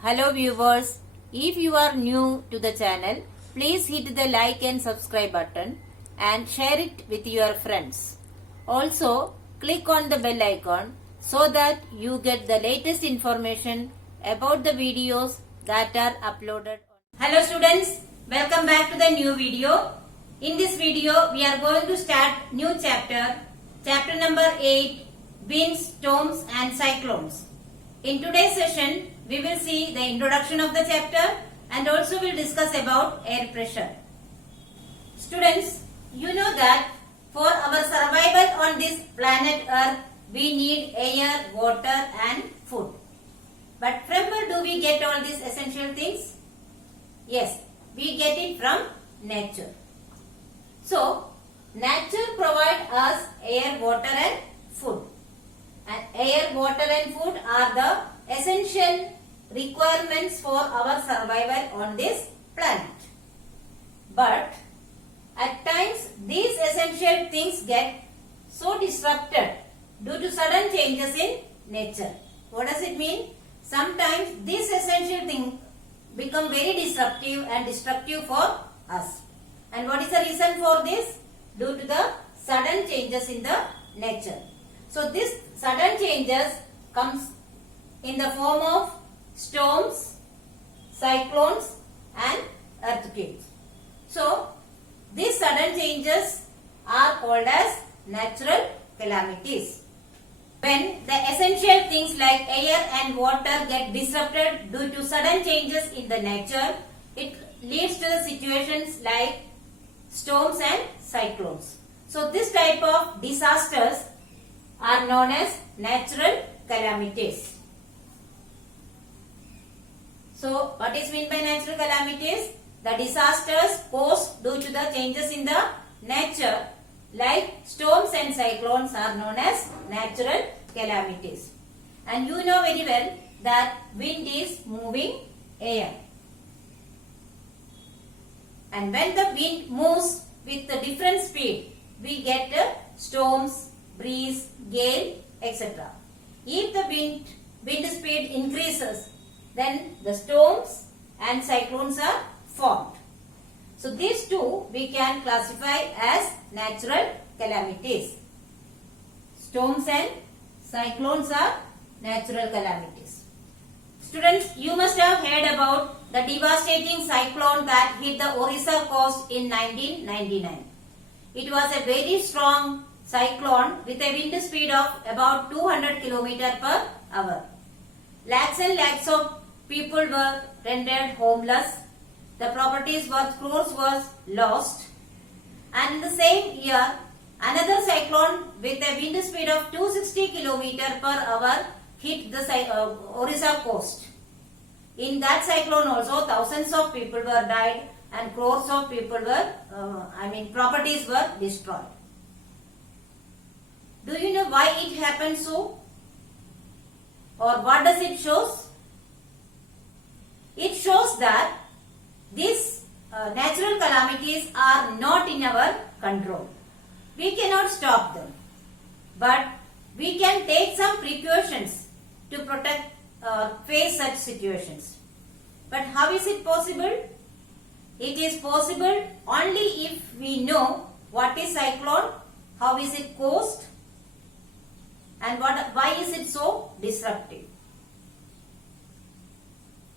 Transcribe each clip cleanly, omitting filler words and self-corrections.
Hello viewers, if you are new to the channel, please hit the like and subscribe button and share it with your friends. Also, click on the bell icon so that you get the latest information about the videos that are uploaded. Hello students, welcome back to the new video. In this video, we are going to start new chapter number 8, winds, storms and cyclones. In today's session, we will see the introduction of the chapter and also will discuss about air pressure. Students, you know that for our survival on this planet Earth, we need air, water and food. But from where do we get all these essential things? Yes, we get it from nature. So, nature provides us air, water and food. And air, water and food are the essential requirements for our survival on this planet. But at times these essential things get so disrupted due to sudden changes in nature. What does it mean? Sometimes these essential things become very disruptive and destructive for us. And what is the reason for this? Due to the sudden changes in the nature. So this sudden changes comes in the form of storms, cyclones and earthquakes. So these sudden changes are called as natural calamities. When the essential things like air and water get disrupted due to sudden changes in the nature, it leads to the situations like storms and cyclones. So this type of disasters are known as natural calamities. So what is meant by natural calamities? The disasters caused due to the changes in the nature like storms and cyclones are known as natural calamities. And you know very well that wind is moving air. And when the wind moves with a different speed, we get storms, breeze, gale, etc. If the wind speed increases, then the storms and cyclones are formed. So these two we can classify as natural calamities. Storms and cyclones are natural calamities. Students, you must have heard about the devastating cyclone that hit the Orissa coast in 1999. It was a very strong cyclone with a wind speed of about 200 km per hour. Lakhs and lakhs of people were rendered homeless. The properties worth crores was lost. And in the same year, another cyclone with a wind speed of 260 km per hour hit the Orissa coast. In that cyclone also, thousands of people were died and crores of people were, properties were destroyed. Do you know why it happened so? Or what does it shows? It shows that these natural calamities are not in our control. We cannot stop them. But we can take some precautions to protect face such situations. But how is it possible? It is possible only if we know what is cyclone, how is it caused, and why is it so disruptive.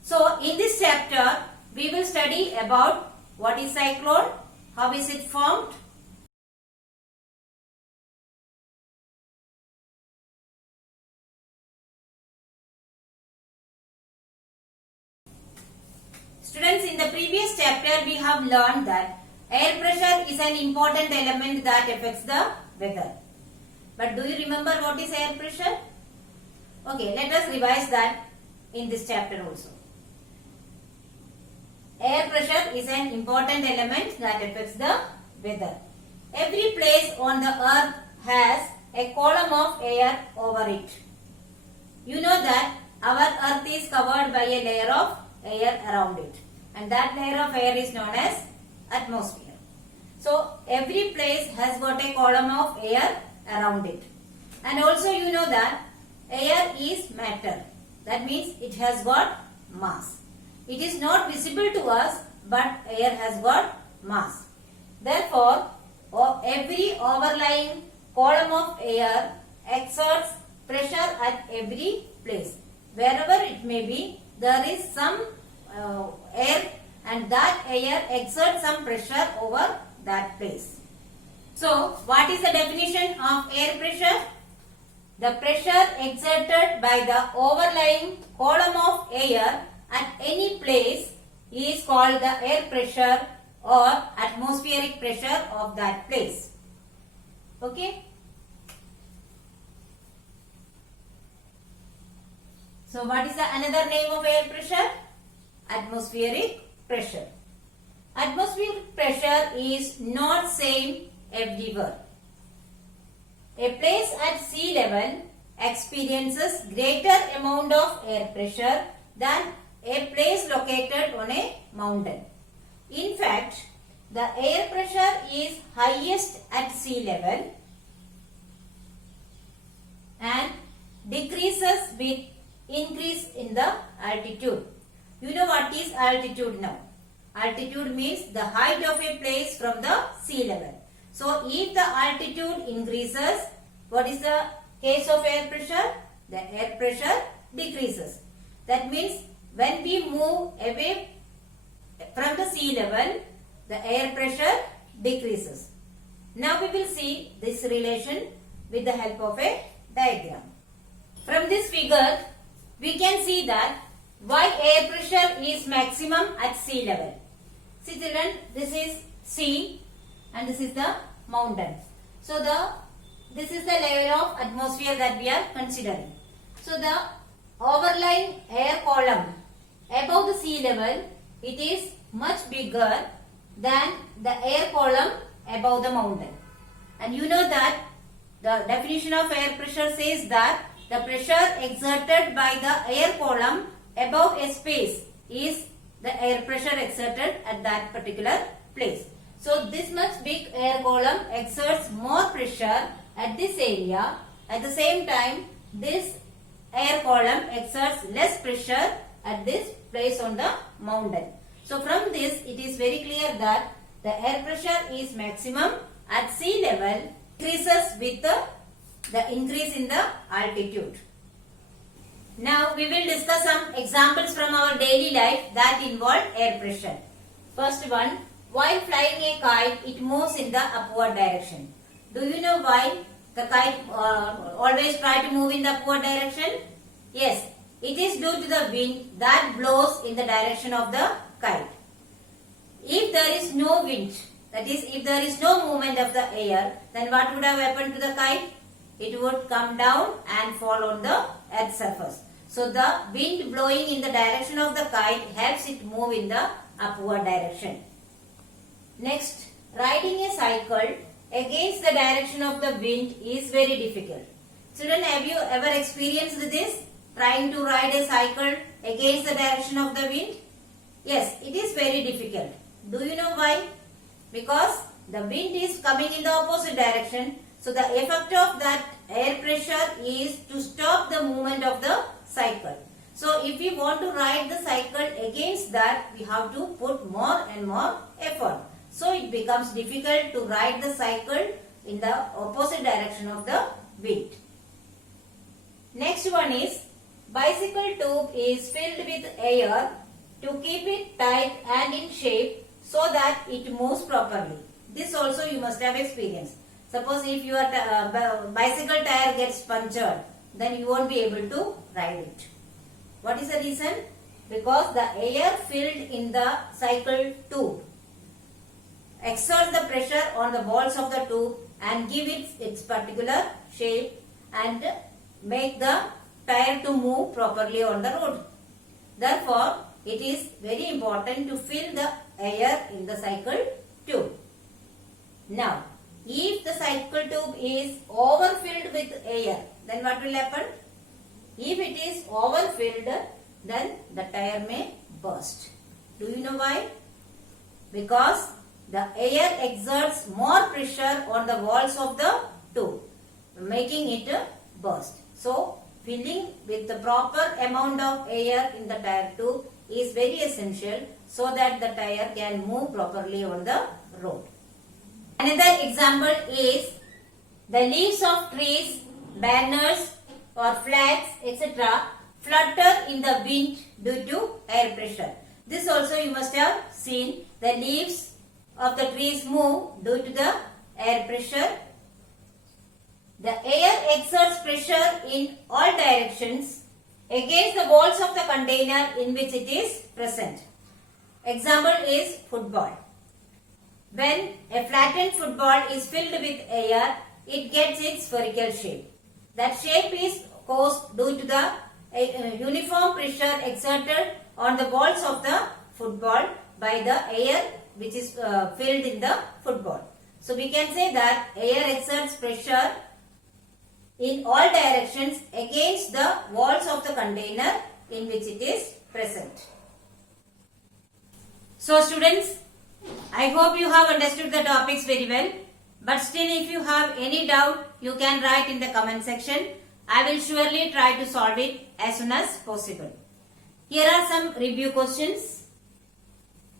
So in this chapter, we will study about what is cyclone, how is it formed, students, in the previous chapter we have learned that air pressure is an important element that affects the weather. But do you remember what is air pressure? Okay, let us revise that in this chapter also. Air pressure is an important element that affects the weather. Every place on the earth has a column of air over it. You know that our earth is covered by a layer of air around it. And that layer of air is known as atmosphere. So every place has got a column of air around it. And also you know that air is matter. That means it has got mass. It is not visible to us, but air has got mass. Therefore, every overlying column of air exerts pressure at every place. Wherever it may be, there is some air, and that air exerts some pressure over that place. So, what is the definition of air pressure? The pressure exerted by the overlying column of air at any place is called the air pressure or atmospheric pressure of that place. Okay? So, what is the another name of air pressure? Atmospheric pressure. Atmospheric pressure is not same everywhere. A place at sea level experiences greater amount of air pressure than a place located on a mountain. In fact, the air pressure is highest at sea level and decreases with increase in the altitude. You know what is altitude now? Altitude means the height of a place from the sea level. So, if the altitude increases, what is the case of air pressure? The air pressure decreases. That means when we move away from the sea level, the air pressure decreases. Now we will see this relation with the help of a diagram. From this figure, we can see that why air pressure is maximum at sea level. See children, this is sea and this is the mountain. So this is the level of atmosphere that we are considering. So the overlying air column above the sea level, it is much bigger than the air column above the mountain. And you know that the definition of air pressure says that the pressure exerted by the air column above a space is the air pressure exerted at that particular place. So this much big air column exerts more pressure at this area. At the same time, this air column exerts less pressure at this place on the mountain. So from this, it is very clear that the air pressure is maximum at sea level, increases with the increase in the altitude. Now we will discuss some examples from our daily life that involve air pressure. First one, while flying a kite, it moves in the upward direction. Do you know why the kite always try to move in the upward direction? Yes, it is due to the wind that blows in the direction of the kite. If there is no wind, that is, if there is no movement of the air, then what would have happened to the kite? It would come down and fall on the earth's surface. So the wind blowing in the direction of the kite helps it move in the upward direction. Next, riding a cycle against the direction of the wind is very difficult. Children, have you ever experienced this? Trying to ride a cycle against the direction of the wind? Yes, it is very difficult. Do you know why? Because the wind is coming in the opposite direction. So the effect of that air pressure is to stop the movement of the cycle. So if we want to ride the cycle against that, we have to put more and more effort. So it becomes difficult to ride the cycle in the opposite direction of the wind. Next one is, bicycle tube is filled with air to keep it tight and in shape so that it moves properly. This also you must have experienced. Suppose if your bicycle tire gets punctured, then you won't be able to ride it. What is the reason? Because the air filled in the cycle tube exerts the pressure on the walls of the tube and give it its particular shape and make the tire to move properly on the road. Therefore, it is very important to fill the air in the cycle tube. Now, if the cycle tube is overfilled with air, then what will happen? If it is overfilled, then the tire may burst. Do you know why? Because the air exerts more pressure on the walls of the tube, making it burst. So, filling with the proper amount of air in the tire tube is very essential so that the tire can move properly on the road. Another example is the leaves of trees, banners or flags, etc. flutter in the wind due to air pressure. This also you must have seen. The leaves of the trees move due to the air pressure. The air exerts pressure in all directions against the walls of the container in which it is present. Example is football. When a flattened football is filled with air, it gets its spherical shape. That shape is caused due to the uniform pressure exerted on the walls of the football by the air which is filled in the football. So we can say that air exerts pressure in all directions against the walls of the container in which it is present. So students, I hope you have understood the topics very well. But still, if you have any doubt, you can write in the comment section. I will surely try to solve it as soon as possible. Here are some review questions.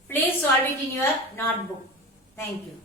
Please solve it in your notebook. Thank you.